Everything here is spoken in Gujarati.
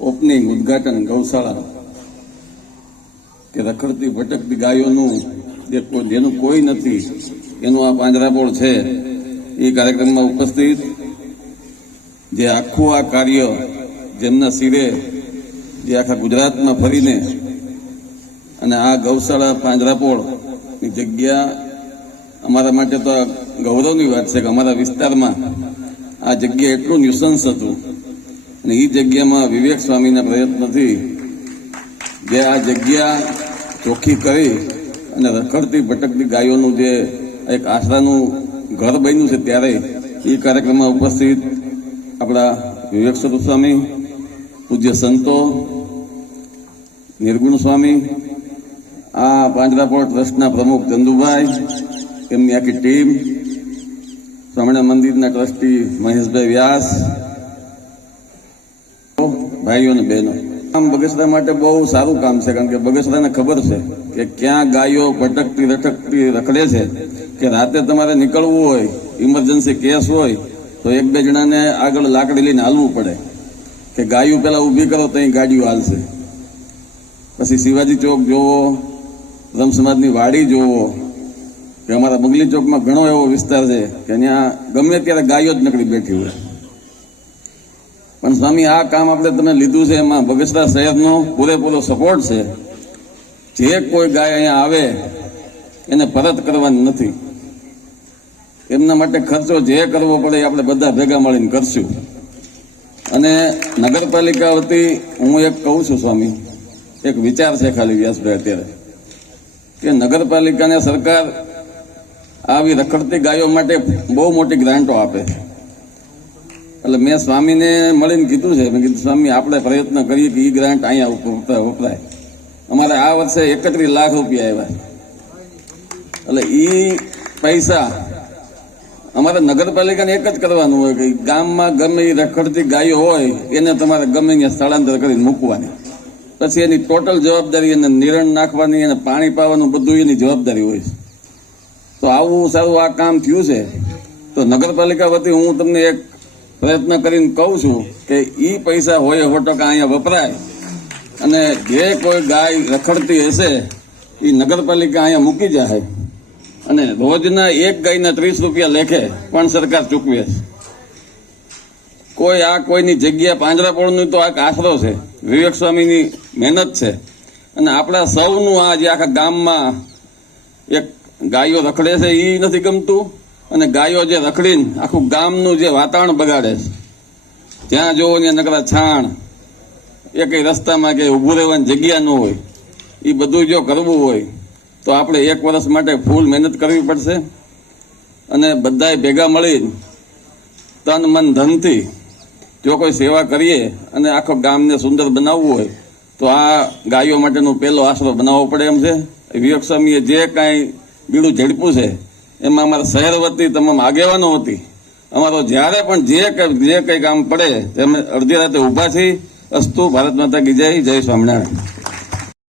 ઓપનિંગ ઉદ્ઘાટન ગૌશાળા કે રખડતી ભટકતી ગાયોનું જેનું કોઈ નથી એનું આ પાંજરાપોળ છે એ કાર્યક્રમમાં ઉપસ્થિત જે આખું આ કાર્ય જેમના શિરે જે આખા ગુજરાતમાં ફરીને અને આ ગૌશાળા પાંજરાપોળની જગ્યા અમારા માટે તો ગૌરવની વાત છે કે અમારા વિસ્તારમાં આ જગ્યા એટલું ન્યુસન્સ હતું અને એ જગ્યામાં વિવેક સ્વામીના પ્રયત્નથી જે આ જગ્યા ચોખ્ખી કરી અને રખડતી ભટકતી ગાયોનું જે એક આશરાનું ઘર બન્યું છે ત્યારે એ કાર્યક્રમમાં ઉપસ્થિત આપણા વિવેક સ્વરૂપ સ્વામી, પૂજ્ય સંતો, નિર્ગુણ સ્વામી, આ પાંજરાપોળ ટ્રસ્ટના પ્રમુખ ચંદુભાઈ, એમની આખી ટીમ, સ્વામિનારાયણ મંદિરના ટ્રસ્ટી મહેશભાઈ વ્યાસ, ભાઈઓ અને બહેનો, આમ બગસરા માટે બહુ સારું કામ છે. કારણ કે બગસરાને ખબર છે કે ક્યાં ગાયો ભટકતી રખડતી રખડે છે કે રાતે તમારે નીકળવું હોય, ઇમરજન્સી કેસ હોય તો એક બે જણાને આગળ લાકડી લઈને હાલવું પડે કે ગાયું પેલા ઊભી કરો તો અહીં ગાડીઓ હાલશે. પછી શિવાજી ચોક જોવો, બ્રહ્મ સમાજની વાડી જોવો કે અમારા બગલી ચોકમાં ઘણો એવો વિસ્તાર છે કે ત્યાં ગમે ત્યારે ગાયો જ નકળી બેઠી હોય. પણ સ્વામી આ કામ આપણે તમે લીધું છે એમાં બગસરા શહેરનો પૂરેપૂરો સપોર્ટ છે. જે કોઈ ગાય અહીંયા આવે એને પરત કરવાની નથી. એમના માટે ખર્ચો જે કરવો પડે આપણે બધા ભેગા મળીને કરશું. અને નગરપાલિકા વતી હું એક કહું છું સ્વામી, એક વિચાર છે ખાલી વ્યાસભાઈ અત્યારે, કે નગરપાલિકાને સરકાર આવી રખડતી ગાયો માટે બહુ મોટી ગ્રાન્ટો આપે છે. એટલે મેં સ્વામીને મળીને કીધું છે, મેં કીધું સ્વામી આપણે પ્રયત્ન કરીએ કે એ ગ્રાન્ટ અહીંયા વપરાય. અમારે આ વર્ષે 31 લાખ રૂપિયા આવ્યા. એટલે એ પૈસા અમારે નગરપાલિકાને એક જ કરવાનું હોય કે ગામમાં ગમે એ રખડતી ગાયો હોય એને તમારે ગમે ત્યાં સ્થળાંતર કરીને મૂકવાની. પછી એની ટોટલ જવાબદારી, એને નિરણ નાખવાની, એને પાણી પાવાનું બધું એની જવાબદારી હોય. તો આવું સારું આ કામ થયું છે. તો નગરપાલિકા વતી હું તમને એક પ્રયત્ન કરીને કહું છું કે એ પૈસા હોય 100% અહીંયા વપરાય અને જે કોઈ ગાય રખડતી હશે એ નગરપાલિકા અહીંયા મૂકી જાય અને રોજના એક ગાયના 30 રૂપિયા લેખે પણ સરકાર ચૂકવે છે. કોઈ આ કોઈની જગ્યા પાંજરાપોળનું તો આ આશરો છે, વિવેક સ્વામીની મહેનત છે અને આપણા સૌનું આ જે આખા ગામમાં એક ગાયો રખડે છે એ નથી ગમતું અને ગાયો જે રખડીને આખું ગામનું જે વાતાવરણ બગાડે છે, જ્યાં જોવો ત્યાં નકરા છાણ, એ કઈ રસ્તામાં કે ઊભું રહેવાની જગ્યા ન હોય, એ બધું જો કરવું હોય તો આપણે 1 વર્ષ માટે ફૂલ મહેનત કરવી પડશે. અને બધાએ ભેગા મળી તન મન ધનથી જો કોઈ સેવા કરીએ અને આખો ગામને સુંદર બનાવવું હોય તો આ ગાયો માટેનો પહેલો આશરો બનાવવો પડે એમ છે. વિવેક સ્વામીએ જે કાંઈ બીડું ઝડપ્યું છે એમાં અમારા શહેર વતી તમામ આગેવાનો હતી અમારો જ્યારે પણ જે કંઈ કામ પડે તેમને અડધી રાતે ઊભા થઈ. અસ્તુ ભારત માતા કી જય. જય સ્વામિનારાયણ.